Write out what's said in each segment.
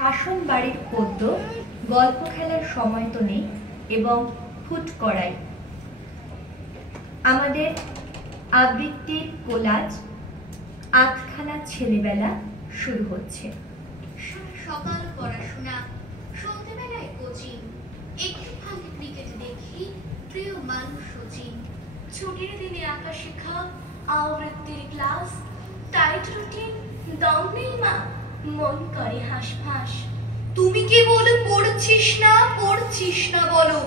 শাসন বাড়ির পদ্য, গল্প খেলার সময় তো নেই এবং ফুট করাই। আমাদের আবৃত্তির কোলাজ আধখানা ছেলেবেলা শুরু হচ্ছে। সকাল পড়াশোনা, সন্ধ্যেবেলায় কোচিং, একটু ফাঁকে ক্রিকেট দেখি, প্রিয় মানুষ সচিন। ছুটির দিনে আঁকা শেখা, আবৃত্তির ক্লাস, টাইট রুটিন, দম নেই মা, মন করে হাঁসফাঁস। তুমি কি বলে পড়ছিস না বলো,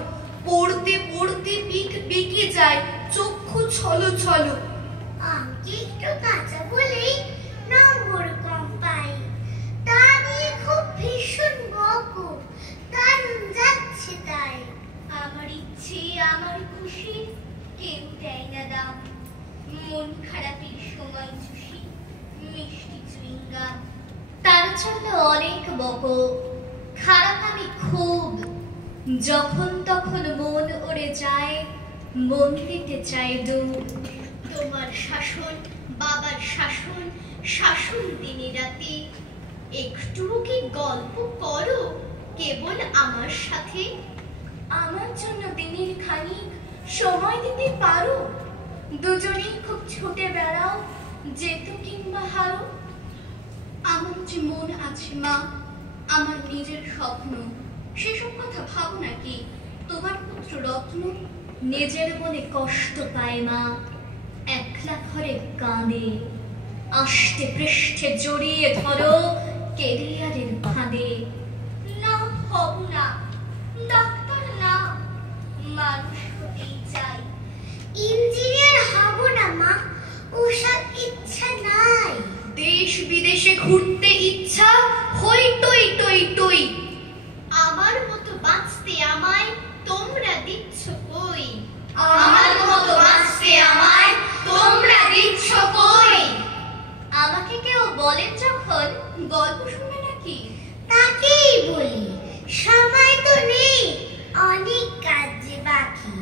পড়তে পড়তে পিঠ বেঁকে যায়, চক্ষু ছলো ছলো। আমি একটু কাঁচা বলেই নম্বর কম পাই, তা নিয়ে খুব ভীষণ বকো, দারুণ যাচ্ছে তাই। আমার ইচ্ছে আমার খুশি কেউ দেয় না দাম, মন খারাপের সময় চুষি মিষ্টি চুইংগাম। তার জন্য অনেক বকো, খারাপ আমি খুব, যখন তখন মন ওড়ে যায়, মন দিতে চাই ডুব। তোমার শাসন, বাবার শাসন, শাসন দিনে রাতে, একটুও কি গল্প করো কেবল আমার সাথে? আমার জন্য দিনের খানিক সময় দিতে পারো? দুজনেই খুব ছুটে বেড়াও, যেত কিংবা হারো। আমার যে মন আছে মা, আমার নিজের স্বপ্ন, সেসব কথা ভাবো নাকি? তোমার পুত্র রত্ন নিজের মনে কষ্ট পায় মা, একলা ঘরে কাঁদে, আষ্টে পৃষ্ঠে জড়িয়ে ধরো কেরিয়ারের ফাঁদে। না হব না, ডাক্তার না, মানুষ হতেই চাই। ইঞ্জিনিয়ার হব না মা, ওসব ইচ্ছা নাই। দেশ বিদেশে ঘুরতে ইচ্ছা, হই টই টই টই। আমার মতো বাঁচতে আমায় তোমরা দিচ্ছ কই? আমার মতো বাঁচতে আমায় তোমরা দিচ্ছ কই? আমাকে কেউ বলেন যখন, গল্প শুনে নাকি? তাকেই বলি, সময় তো নেই, অনেক কাজ যে বাকি।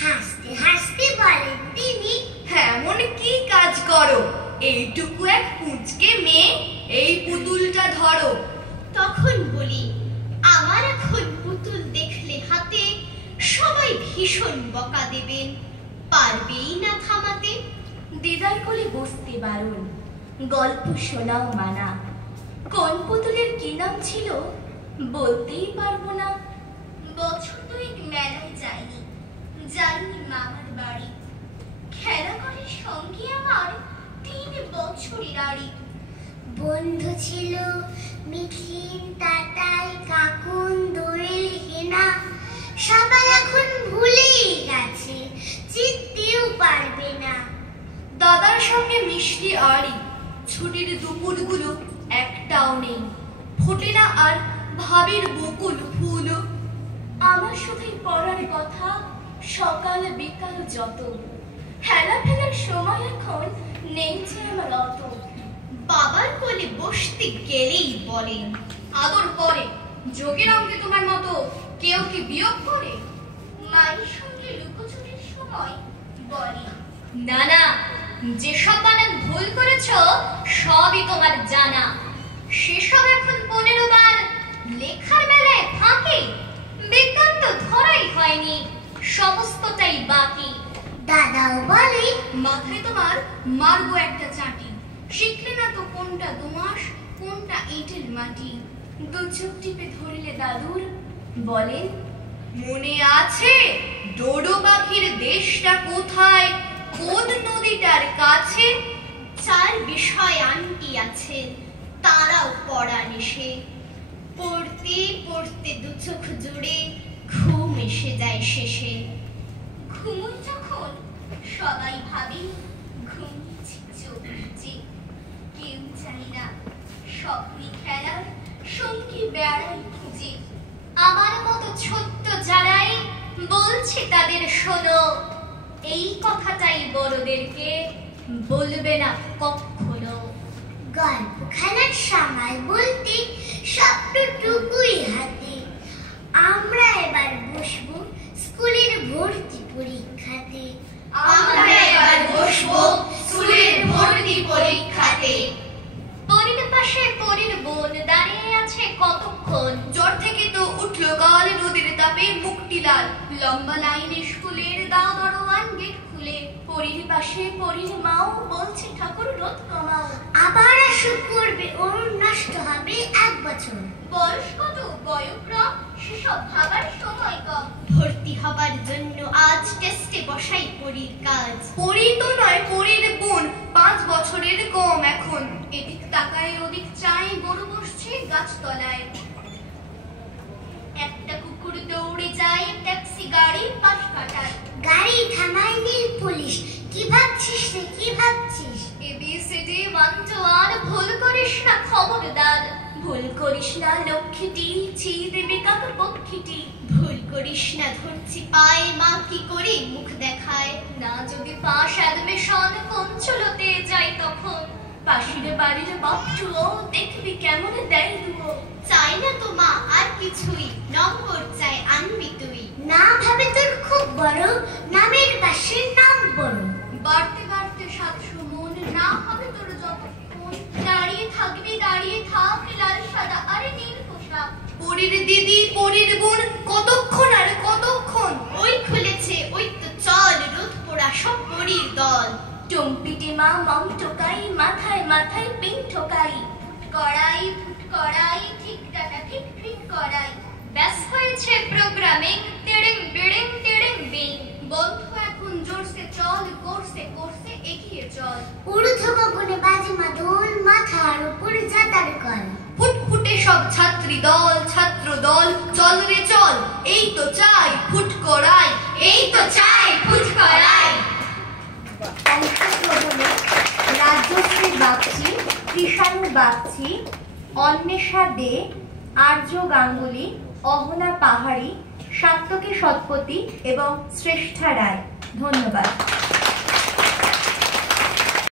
হাসতে হাসতে বলেন তিনি, এমন কি কাজ করো, এইটুকু এক কুঁচকে মেয়ে, এই পুতুলটা ধরো। তখন বলি, আমার এখন পুতুল দেখলে হাতে সবাই ভীষণ বকা দেবেন, পারবেই না থামাতে। দিদার কোলে বসতে বারণ, গল্প শোনাও মানা। কোন পুতুলের কি নাম ছিল বলতেই পারবো না। বছর দুয়েক মেলায় যাইনি মামার বাড়ি, খেলা করে সঙ্গে আমার 3 বছরের আড়ি। বন্ধু ছিল মিঠিন, তাতাই, কাকুন, দোয়েল, হেনা, সবাই এখন ভুলেই গেছে, চিনতেও পারবে না। দাদার সঙ্গে মিষ্টি আড়ি, ছুটির দুপুরগুলো একটাও নেই, ফোটে না আর ভাবের বকুল ফুল। আমার শুধুই পড়ার কথা, সকাল বিকাল যত, হেলা ফেলার সময় এখন নেই যে আমার অত। বাবার কোলে বসতে গেলেই বলেন, আদর করে, যোগের অঙ্গে তোমার মতো কেউ কি বিয়োগ করে? মায়ের সঙ্গে লুকোচুরির সময় বলে, না না, যেসব বানান ভুল করেছ সবই তোমার জানা। সেসব এখন 15 বার লেখার বেলায় ফাঁকে, বিজ্ঞান তো ধরাই হয়নি, সমস্তটাই বাকি। দাদাও বলে, মাথায় তোমার মারবো একটা চাটি, শিখলে না তো কোনটা দোআঁশ, কোনটা ইটের মাটি। দু চোখ টিপে ধরলে দাদুর, বলেন, মনে আছে ডোডো পাখির দেশটা কোথায়, কোন নদীটার কাছে? 4 বিষয় আন্টি আছে, তারাও পড়া নেশে, পড়তে পড়তে দু চোখ জুড়ে ঘুম এসে যায় শেষে। ঘুমোই যখন সবাই ভাবে ঘুমিয়েছি চোখ বুজে, কেউ চাই না স্বপ্নে খেলার সঙ্গী বেড়াই খুঁজে। আমার মতো ছোট্ট যারাই বলছে তাদের শোনো, এই কথাটাই বড়দেরকে বলবে না কখনো। গল্প খেলার সময় বলতে সবটুকুই হাতে, আমরা এবার বসবো স্কুলের ভর্তি পরীক্ষাতে। আমরা এবার বসবো স্কুলের ভর্তি পরীক্ষাতে। পরীর পাশে পরীর বোন দাঁড়িয়ে আছে কত কখন। জ্বর থেকে তো উঠলো কাল, রোদের তাপে মুখটি লাল। লম্বা লাইনে স্কুলের দাও দরওয়ান গেট খুলে। পরীর পাশে পরীর মাও বলছে ঠাকুর রোদ কমাও। আবার আসু করবে ওর নষ্ট হবে 1 বছর। বয়স কত বয়ক্রম সেসব ভাবার সময় কম। ভর্তি হবার জন্য আজ টেস্টে বসাই পরীর কাজ। পরী তো নয় পরীর বোন, 5 বছরের কম এখন। এদিক তাকায় ওদিক চায়, গরু বসছে গাছতলায়। একটা কুকুর দৌড়ে যায় ট্যাক্সি গাড়ি পাশ কাটায়। গাড়ি থামায় নীল পুলিশ, কি ভাবছিস রে কি ভাবছিস? ABCD 1 to 1 ভুল করিস না খবরদার। ভুল করিস না লক্ষ্মীটি, ছি দেবে কাকুর পক্ষীটি। ভুল করিস না ধরছি পায়ে, মা কি করে মুখ দেখায়। না যদি পাস অ্যাডমিশন কোন চলতে যাই তখন। পাশের বাড়ির বাপটুও দেখবি কেমন দেয় দুও। চাই না তো মা আর কিছুই, নম্বর চাই আনবি তুই। না ভাবে তোর খুব বড়, নামের পাশে নাম বড়। বাড়তে বাড়তে 700 মন, না হবে তোর যতক্ষণ। দাঁড়িয়ে থাকবি দাঁড়িয়ে থাক, লাল সাদা আরে নীল পোশাক। পরীর দিদি পরীর বোন, কতক্ষণ আর কতক্ষণ। ওই খুলেছে ওই তো চল, রোদ পোড়া সব পরীর দল। টুম্পিটি মা মম টোকাই, মাথায় মাথায় পিন ঠোকাই। ফুট করাই ঠিক ডাটা ঠিক ঠিক করাই। ব্যাস হয়েছে প্রোগ্রামিং, টেড়িং বিড়িং টেড়িং বিং। বন্ধু এখন জোরসে চল, কোর্সে কোর্সে এগিয়ে চল। ঊর্ধ্ব গগনে বাজে মাদল, মাথার উপর জাতার কল। ফুটফুটে সব ছাত্রী দল, ছাত্র দল, চল রে চল। এই তো চাই ফুট করাই, এই তো চাই ফুট করাই। অংশগ্রহণে রাজশ্রী বাগচি, কৃষাণু বাগচি, অন্বেষা দে, আর্য গাঙ্গুলি, অহনা পাহাড়ি, সাত্তকী শতপথী এবং শ্রেষ্ঠা রায়। ধন্যবাদ।